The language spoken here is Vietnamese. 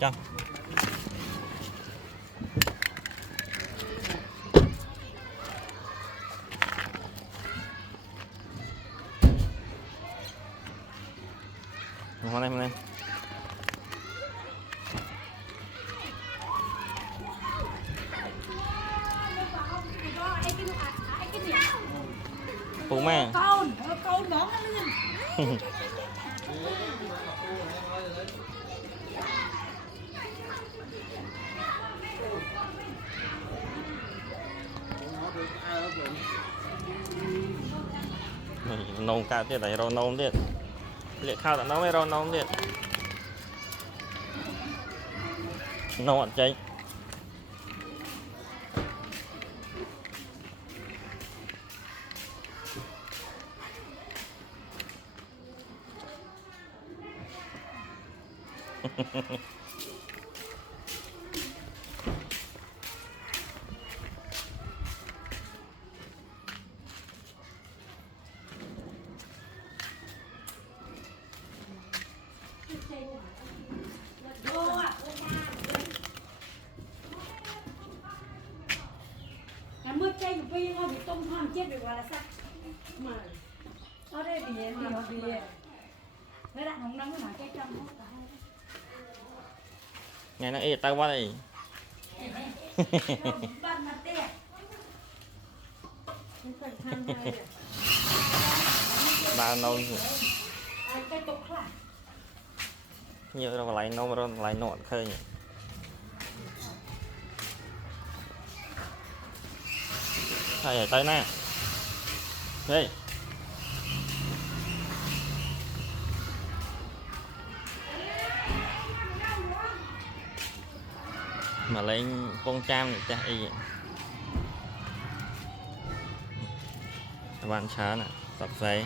cho hôm nay phụ mà con bón nó lên. nông cao tiết này rồi nông tiết liệt khao tận nó mới rồi nông tiết nông ăn cháy Mới chơi một viên thôi bị tôm hoang chết được gọi là sao mà ở đây vì mấy bạn không nắng mà cái trong ngày nó ít tao qua đây ba nông nhiều rồi lại nông rồi lại nọn khơi nhỉ thay ở tay nè đây mà lên con trăm người ta y bạn chán à tập giấy